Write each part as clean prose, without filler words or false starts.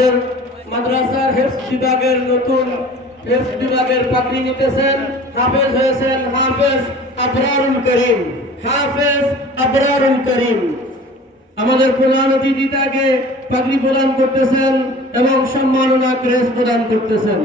আমাদের মাদ্রাসার হেফজ বিভাগের নতুন হেফজ বিভাগের পাগড়ি নিতেছেন, হাফেজ হয়েছেন হাফেজ আবরারুল করিম। হাফেজ আবরারুল করিম আমাদের প্রধান অতিথি তাকে পাগড়ি প্রদান করতেছেন এবং সম্মাননা ক্রেস প্রদান করতেছেন।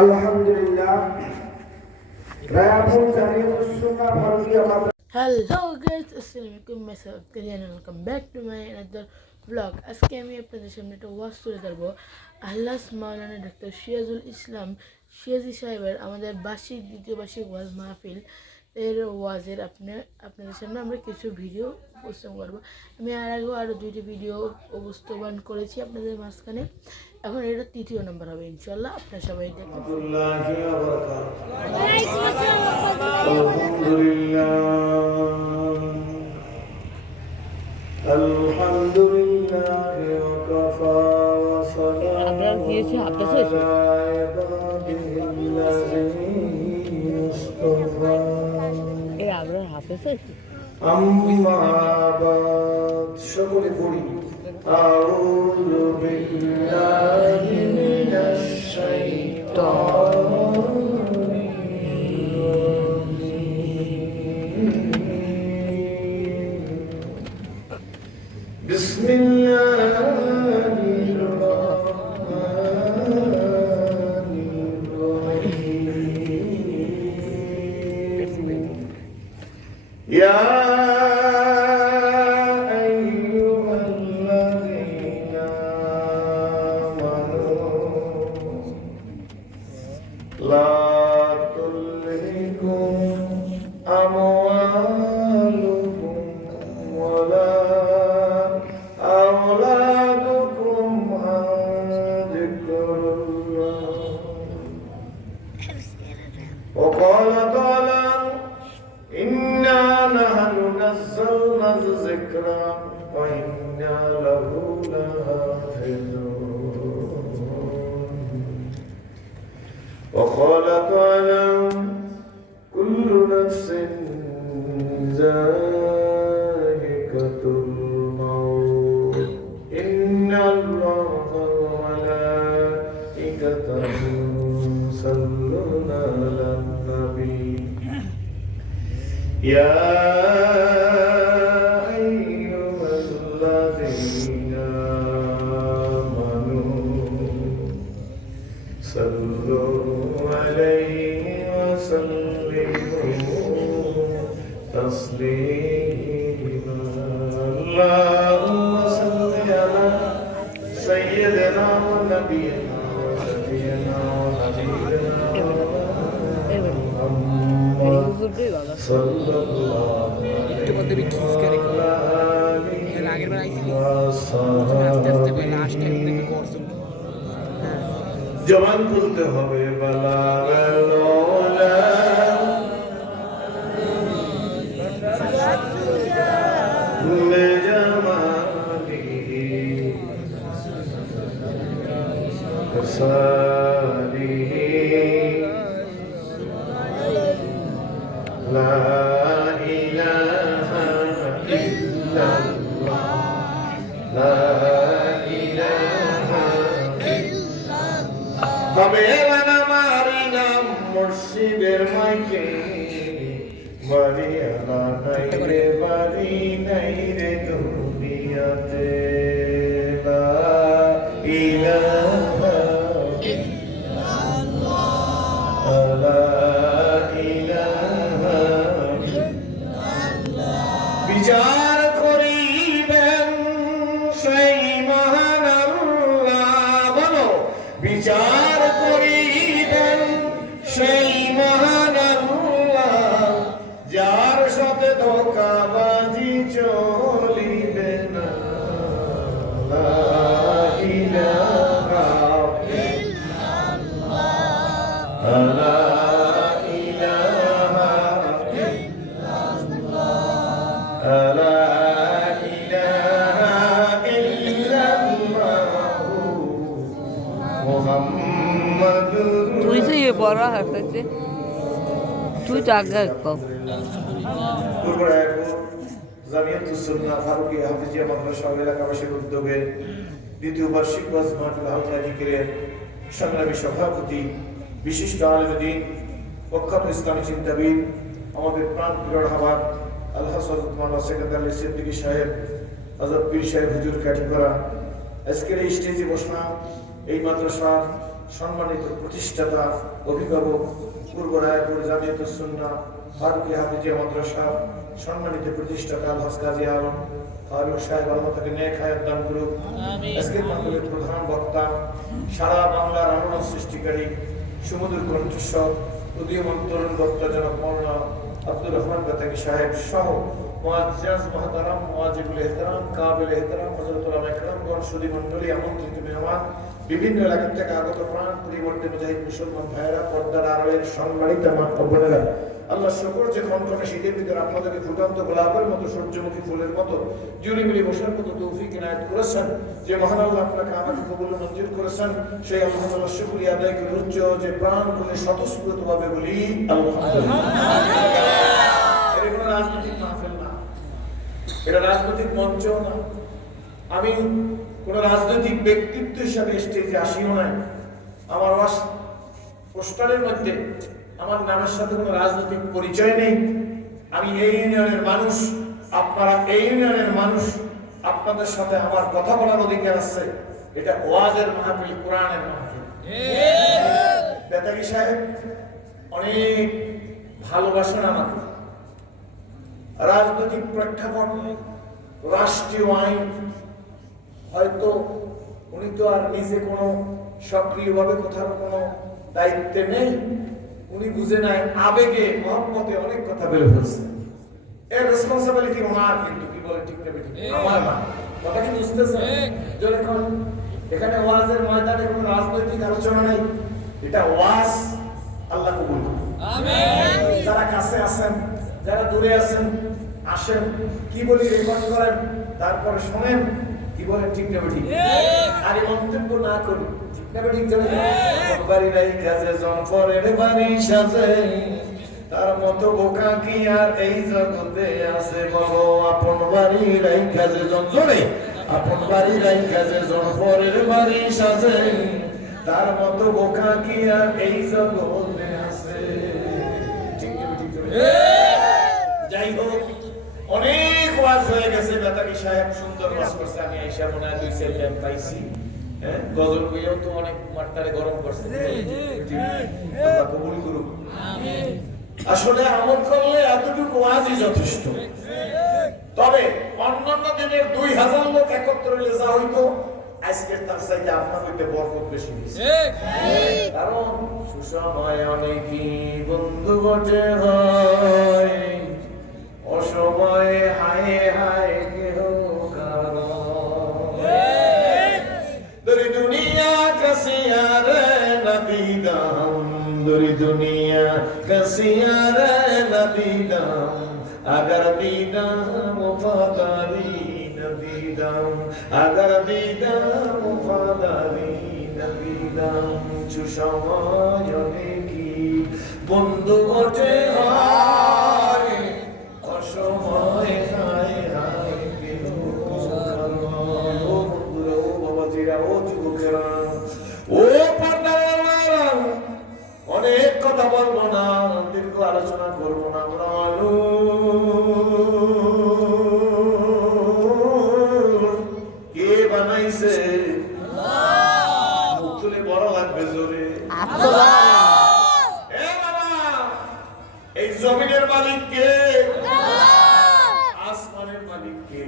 আলহামদুলিল্লাহ। রায়াপুর জামিয়াতুস সুন্নাহ ভারতীয় হ্যালো গাইস, আসসালামু আলাইকুম। মেসাজ করিয়ান, welcome back to my another vlog. আজকে আমি আপনাদের সামনে একটা ওয়াজ তুলে ধরবো। আল্লাহ মাওলানা ডক্টর সিরাজুল ইসলাম সিরাজি সাহেবের আমাদের বার্ষিক দ্বিতীয় বার্ষিক ওয়াজ মাহফিল এর ওয়াজের আপনাদের সামনে আমরা কিছু ভিডিও উপস্থাপন করবো। আমি আগেও আরও দুইটি ভিডিও উপস্থাপন করেছি আপনাদের মাঝখানে। এখন এটা তৃতীয় নম্বর হবে ইনশাল্লাহ। আপনারা সবাই দেখবেন। আলহামদুলিল্লাহ ওয়াকাফা ওয়া সালামুন আলা আম্মা বাদ। সকলে পড়ি আউযু বিল্লাহি মিনাশ শাইতানির রাজীম। বিসমিল্লাহির রাহমানির রাহিম। ইয়া لا تلهكم أموالكم ولا أولادكم عن ذكر الله. وقال تعالى إنا نحن نزلنا الذكر وإنا له لحافظون. وقال تعالى كل نفس ذائقة الموت إن الله وملائكته يصلون على النبي يا أيها الذين آمنوا صلوا عليه وسلموا تسليما. اللهم صل على سيدنا ونبينا ونبينا وحبيبنا محمد صلى الله عليه وسلم. জবান খুলতে হবে বালাগাল ওলা লে জামালিহি সালিহি লা ইলাহা ইল্লাল্লাহ লা ইলাহা হবে আমার নাম মুর্শিদের মাইকে বাড়ি আলা নাই রে বাড়ি নাই রে দুনিয়াতে লা ইলাহা ইল্লাল্লাহ লা ইলাহা ইল্লাল্লাহ। বিচার করিবেন সেই মহান আল্লাহ। বলো বিচার করিবেন সেই মহান আল্লাহ, যার সাথে ধোঁকাবাজি চলিবে না। লা ইলাহা لا إله إلا الله محمد তুই যে বড় হাসছে তুই তো আগে কম জামিয়াতুস সুন্নাহ ফারুকিয়া হাফিজিয়া মাদ্রাসা এলাকাবাসীর উদ্যোগে দ্বিতীয় বার্ষিক ওয়াজ মাহফিল হালকা জিকিরের সংগ্রামী সভাপতি বিশিষ্ট আলেম দ্বীন প্রখ্যাত ইসলামী চিন্তাবিদ আমাদের প্রাণপ্রিয় হাবাব আলহাজ হযরত মাওলানা সেকেন্দার আলী সিদ্দিকী সাহেব হযরত পীর সাহেব হুজুর কাঠিপাড়া আজকের এই স্টেজে বসা এই মাদ্রাসার সম্মানিত প্রতিষ্ঠাতা অভিভাবক পূর্ব রায়পুর জামিয়াতুস সুন্নাহ ফারুকিয়া হাফিজিয়া মাদ্রাসা সম্মানিত প্রতিষ্ঠাতা আলহাজ কাজী আলম ফারুক সাহেব আল্লাহ তাকে নেক হায়াত দান করুক। আজকের মাহফিলের প্রধান বক্তা সারা বাংলার আলোড়ন সৃষ্টিকারী সুমধুর কণ্ঠস্বর উদীয়মান তরুণ বক্তা জনাব মাওলানা আব্দুর রহমান বাতাকি সাহেব সহ মুআজ্জাজ মুহতারাম মুআজিবুল ইহতিরাম কাবিল ইহতিরাম হযরত উলামা ইকরামগণ সুধী মণ্ডলী আমন্ত্রিত মেহমান বিভিন্ন এলাকা থেকে আগত প্রাণ পরিবর্তে মুজাহিদ মুসলমান ভাইয়েরা পর্দার আড়ালের সম্মানিত মা ও বোনেরা আল্লাহ শুকর যে খনখনে শীতের ভিতরে আপনাদেরকে ফুটন্ত গোলাপের মতো সূর্যমুখী ফুলের মতো জুড়িমিলি বসার মতো তৌফিক ইনায়েত করেছেন যে মহান আল্লাহ আপনাকে আমাকে কবুল মঞ্জুর করেছেন সেই আল্লাহ তাআলার শুকরিয়া আদায় করে উচ্চ যে প্রাণ খুলে স্বতঃস্ফূর্তভাবে বলি আলহামদুলিল্লাহ। এটা কোনো রাজনৈতিক মাহফিল না, এটা রাজনৈতিক মঞ্চ না, আমি কোনো রাজনৈতিক ব্যক্তিত্ব হিসাবে স্টেজে আসিও নাই, আমার পোস্টারের মধ্যে আমার নামের সাথে কোনো রাজনৈতিক পরিচয় নেই। আমি এই ইউনিয়নের মানুষ, আপনারা এই ইউনিয়নের মানুষ, আপনাদের সাথে আমার কথা বলার অধিকার আছে। এটা ওয়াজের মাহফিল, কোরআনের মাহফিল। বেতাগী সাহেব অনেক ভালোবাসেন আমাকে। রাজনৈতিক প্রেক্ষাপট, রাষ্ট্রীয় আইন হয়তো উনি তো আর নিজে কোনো সক্রিয়ভাবে কোথাও কোনো দায়িত্বে নেই, উনি বুঝে নাই আবেগে মহব্বতে অনেক কথা বের হয়েছে। এর রেসপন্সিবিলিটি ওনার, কিন্তু কি বলে ঠিক না বেঠিক আমার না, কথা কি বুঝতেছেন? যখন এখানে ওয়াজের ময়দানে কোনো রাজনৈতিক আলোচনা নাই, এটা ওয়াজ আল্লাহ কবুল করুন। আমিন। যারা কাছে আছেন, যারা দূরে আছেন, আসেন, কি বলি রেকর্ড করেন, তারপরে শুনেন কি বলেন ঠিক না বেঠিক, আর এই মন্তব্য না করি ঠিক না বেঠিক। জানেন বাড়ি নাই কাজে জন পরের বাড়ি সাজে, তার মতো বোকা কি আর এই জগতে আছে বলো? আপন বাড়ি নাই কাজে জন, জোরে আপন বাড়ি নাই কাজে জন পরের বাড়ি সাজে, তার মতো বোকা কি আর এই জগতে আছে? ঠিক না বেঠিক? যাই হোক, অনেক ওয়াজ হয়ে গেছে। বেতাগী সাহেব সুন্দর ওয়াজ করছে, আমি আইসা মনে হয় 2 সেকেন্ড পাইছি। হ্যাঁ, গজল কইও তো অনেক মাত্রায় গরম করছে। আল্লাহ কবুল করুক। আমিন। আসলে আমল করলে এতটুকু ওয়াজই যথেষ্ট। তবে অন্যান্য দিনের 2000 লোক একত্র হলে যা হইতো, আজকের তার চাইতে আপনার হইতে বরকত বেশি হয়েছে। কারণ সুসময় অনেকই বন্ধু বটে হয়, অসময়ে হায় হায় কেহ কারো। দরি দুনিয়া কাসিয়ার নদীদাম, দরি দুনিয়া কাসিয়ার নদীদাম, अगर दीदा वफादारी नदीदाम, अगर दीदा वफादारी नदीदाम, সুসময় অনেকই বন্ধু বটে হয়, অসময় হায় হায় কেহ কারো। ও বন্ধুরা, ও বাবাজিরা, ও যুবকেরা, ও পর্দাওয়ালারা, অনেক কথা বলবো না, দীর্ঘ আলোচনা করবো না। আমরা কে বানাইছে? মুখ তুলে বড় লাগবে জোরে। এই জমিনের মালিক কে? আসমানের মালিক কে?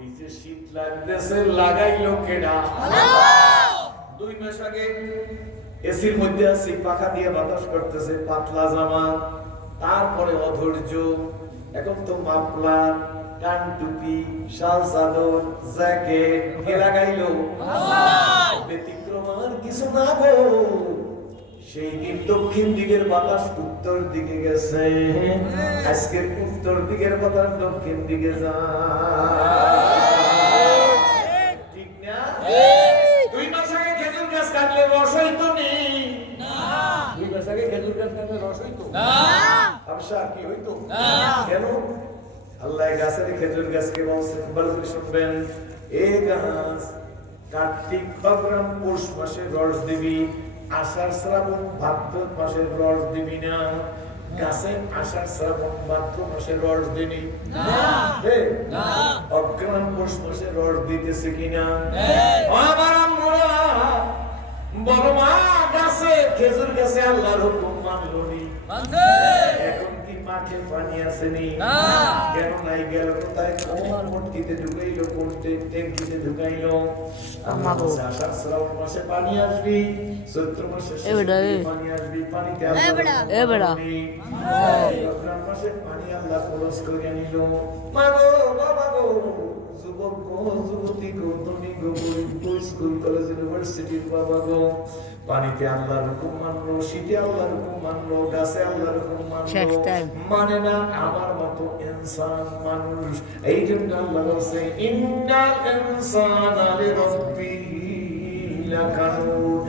এই যে শীত লাগতেছে, লাগাইলো কেডা? 2 মাস আগে এসির মধ্যে আছি, পাখা দিয়ে বাতাস করতেছে, পাতলা জামা, তারপরে অধৈর্য, এখন তো মাফলার, কান টুপি, শাল চাদর, জ্যাকেট, কে লাগাইলো? ব্যতিক্রম আর কিছু না গো। সেই দিন দক্ষিণ দিকের বাতাস উত্তর দিকে গেছে, আজকে উত্তর দিকের বাতাস দক্ষিণ দিকে যায়, ঠিক না? 2 মাস আগে খেজুর গাছ কাটলে রস হইতো নি? 2 মাস আগে খেজুর গাছ কাটলে রস হইতো না? আবসা কি হইতো? কেন? আল্লাহ গাছের খেজুর গাছকে বলছে, ভালো করে শুনবেন, এই গাছ কার্তিক ফাল্গুন পৌষ মাসে রস দিবি, আষাঢ় শ্রাবণ ভাদ্র মাসের রস দিবি না। গাছে আষাঢ় শ্রাবণ ভাদ্র মাসের রস দিবি না, অগ্রহায়ণ পৌষ মাসে রস দিতেছে কিনা? বড় মা গাছে খেজুর গাছে আল্লাহর হুকুম মানলো নি? এখন কি মাঠে পানি আসেনি? কেন নাই গেল কোথায়? কোন মটকিতে ঢুকাইলো, কোন ট্যাঙ্কিতে ঢুকাইলো? আষাঢ় শ্রাবণ মাসে পানি আসবি, চৈত্র মাসে পানি আসবি, পানিতে অগ্রহায়ণ মাসে পানি আল্লাহ খরচ করে নিল। মা গো, বাবা গো, যুবক গো, যুবতী গো, ধনী গো, গরিব গো, স্কুল কলেজ ইউনিভার্সিটির বাবা গো, পানিতে আল্লাহর হুকুম মানলো, শীতে আল্লাহর হুকুম মানলো, গাছে আল্লাহর হুকুম মানলো, মানে না আমার মতো ইনসান মানুষ। এই জন্য আল্লাহ বলছে, ইন্নাল ইনসানা লিরাব্বিহি লাকানুত।